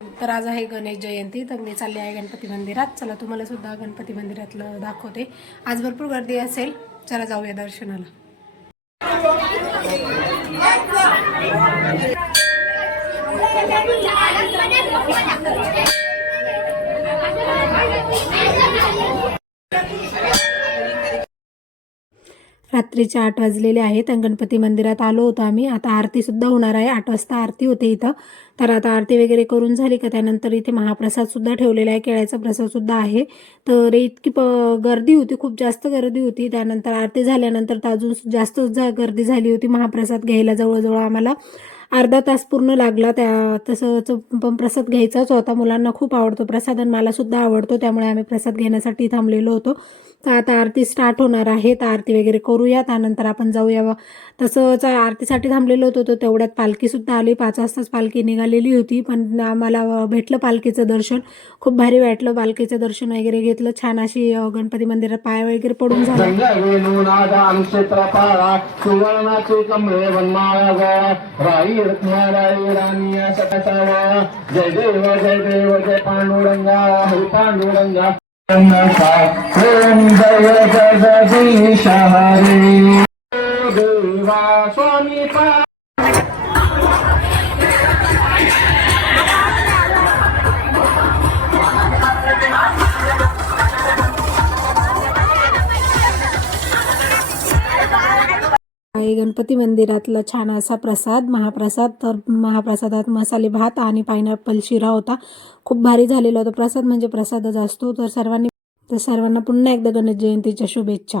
तर आज आहे गणेश जयंती, तर मी चालली आहे गणपती मंदिरात. चला तुम्हाला सुद्धा गणपती मंदिरातलं दाखवते. आज भरपूर गर्दी असेल, चला जाऊया दर्शनाला. रात्रीचे 8 वाजलेले आहेत. गणपती मंदिरात आलो होतो आम्ही. आता आरतीसुद्धा होणार आहे. 8 वाजता आरती होते इथं. तर आता आरती वगैरे करून झाली का त्यानंतर इथे महाप्रसादसुद्धा ठेवलेला आहे. केळ्याचा प्रसादसुद्धा आहे. तर इतकी गर्दी होती, खूप जास्त गर्दी होती. त्यानंतर आरती झाल्यानंतर तर अजून जास्त गर्दी झाली होती. महाप्रसाद घ्यायला जवळजवळ आम्हाला अर्धा तास पूर्ण लागला. तसंच पण प्रसाद घ्यायचाच होता. मुलांना खूप आवडतो प्रसाद आणि मलासुद्धा आवडतो, त्यामुळे आम्ही प्रसाद घेण्यासाठी थांबलेलो होतो. तर आता आरती स्टार्ट होणार आहे. तर आरती वगैरे करूया, त्यानंतर आपण जाऊया. तसंच आरतीसाठी थांबलेलो होतो. तेवढ्यात पालखीसुद्धा आली. 5 वाजताच पालखी निघालेली होती, पण आम्हाला भेटलं पालखीचं दर्शन. खूप भारी वाटलं. पालखीचं दर्शन वगैरे घेतलं. छान अशी गणपती मंदिरात पाय वगैरे पडून झाला. जय देव जय देव जय पांडुरंगा हरी पांडुरंगा ओम जय जगदीश हरी देवा स्वामी गणपती मंदिरातला छान असा प्रसाद, महाप्रसाद. तर महाप्रसादात मसाले भात आणि पायनॅपल शिरा होता. खूप भारी झालेला होता प्रसाद, म्हणजे प्रसादच असतो. तर सर्वांना पुन्हा एकदा गणेश जयंतीच्या शुभेच्छा.